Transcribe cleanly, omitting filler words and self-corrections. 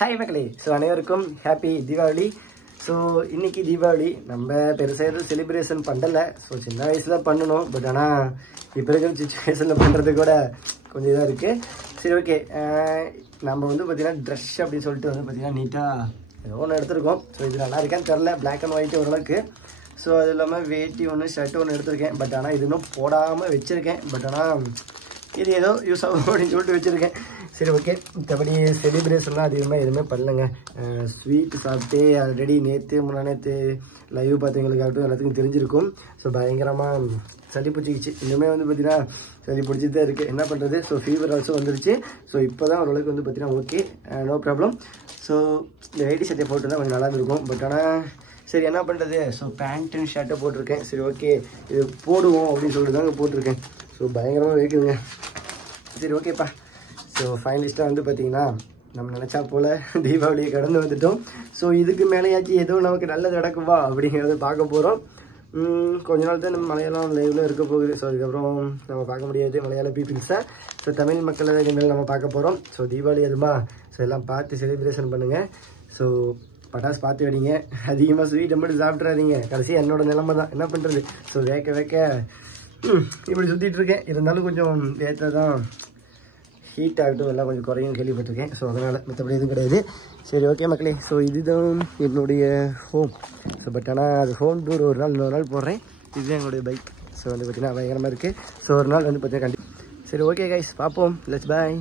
Hi மக்களே. So அனைவருக்கும் happy Deepavali. So இன்றைக்கி தீபாவளி நம்ம பெருசாக எதுவும் செலிப்ரேஷன் பண்ணலை. ஸோ சின்ன வயசில் பண்ணணும், பட் ஆனால் இப்போ இருக்கிற சுச்சுவேஷனில் பண்ணுறது கூட கொஞ்சம் இதாக இருக்குது. சரி, ஓகே. நம்ம வந்து பார்த்திங்கன்னா ட்ரெஸ் அப்படின்னு சொல்லிட்டு வந்து பார்த்திங்கன்னா நீட்டாக ஏதோ ஒன்று எடுத்துருக்கோம். ஸோ இது நல்லா இருக்கான்னு தெரில, பிளாக் அண்ட் ஒயிட் ஓரளவுக்கு. ஸோ அது இல்லாமல் வேட்டி ஒன்று ஷர்ட்டு ஒன்று எடுத்திருக்கேன். பட் ஆனால் இது இன்னும் போடாமல் வச்சுருக்கேன். பட் ஆனால் இது ஏதோ யூஸ் ஆகும் அப்படின்னு சொல்லிட்டு வச்சுருக்கேன். சரி, ஓகே. மற்றபடி செலிப்ரேஷன்லாம் அதிகமாக எதுவுமே பண்ணலைங்க. ஸ்வீட் சாப்பிட்டு ஆல்ரெடி முன்னாநேற்று லைவ் பார்த்தவங்களுக்காகட்டும் எல்லாத்துக்கும் தெரிஞ்சிருக்கும். ஸோ பயங்கரமாக சளி பிடிச்சிக்கிச்சு. இன்னுமே வந்து பார்த்திங்கன்னா சளி பிடிச்சிட்டு தான் இருக்குது. என்ன பண்ணுறது? ஸோ ஃபீவர் ஆல்சோ வந்துருச்சு. ஸோ இப்போ தான் ஓரளவுக்கு வந்து பார்த்திங்கன்னா ஓகே, நோ ப்ராப்ளம். ஸோ இந்த வேட்டி சட்டையை போட்டு தான் கொஞ்சம் நல்லா இருந்திருக்கும். பட் ஆனால் சரி, என்ன பண்ணுறது? ஸோ பேண்ட் அண்ட் ஷர்ட்டை போட்டிருக்கேன். சரி, ஓகே, இது போடுவோம் அப்படின்னு சொல்லிட்டு தாங்க போட்டிருக்கேன். ஸோ பயங்கரமாக வைக்குதுங்க. சரி, ஓகேப்பா. ஸோ ஃபைனலிஸ்ட்டாக வந்து பார்த்திங்கன்னா நம்ம நினச்சா போல் தீபாவளியை கடந்து வந்துட்டோம். ஸோ இதுக்கு மேலேயாச்சும் எதுவும் நமக்கு நல்லது நடக்குமா அப்படிங்கிறத பார்க்க போகிறோம். கொஞ்ச நாள் தான் நம்ம மலையாளம் லைவில் இருக்க போகுது. ஸோ அதுக்கப்புறம் நம்ம பார்க்க முடியாது மலையாள பீப்புள்ஸை. ஸோ தமிழ் மக்களை இனிமேல் நம்ம பார்க்க போகிறோம். ஸோ தீபாவளி அதுமா. ஸோ எல்லாம் பார்த்து செலிப்ரேஷன் பண்ணுங்கள். ஸோ பட்டாசு பார்த்து வெடிங்க, அதிகமாக ஸ்வீட்டை மட்டும் சாப்பிட்றாதீங்க. கடைசி என்னோட நிலைமை தான், என்ன பண்ணுறது? ஸோ வேக்க இப்படி சுற்றிட்டு இருக்கேன். இருந்தாலும் கொஞ்சம் லேட்டாக தான் ஹீட் ஆகட்டும், எல்லாம் கொஞ்சம் குறையும் கேள்விப்பட்டிருக்கேன். ஸோ அதனால் மற்றபடி எதுவும் கிடையாது. சரி, ஓகே மக்களே. ஸோ இதுதான் என்னுடைய ஹோம். ஸோ பட் ஆனால் அது ஹோம் டூர் ஒரு நாள் இன்னொரு நாள் போடுறேன். இதுதான் என்னுடைய பைக். ஸோ வந்து பார்த்திங்கன்னா பயங்கரமாக இருக்குது. ஸோ ஒரு நாள் வந்து பார்த்தீங்கன்னா சரி, ஓகே கைஸ், பார்ப்போம். லெட்ஸ் பாய்.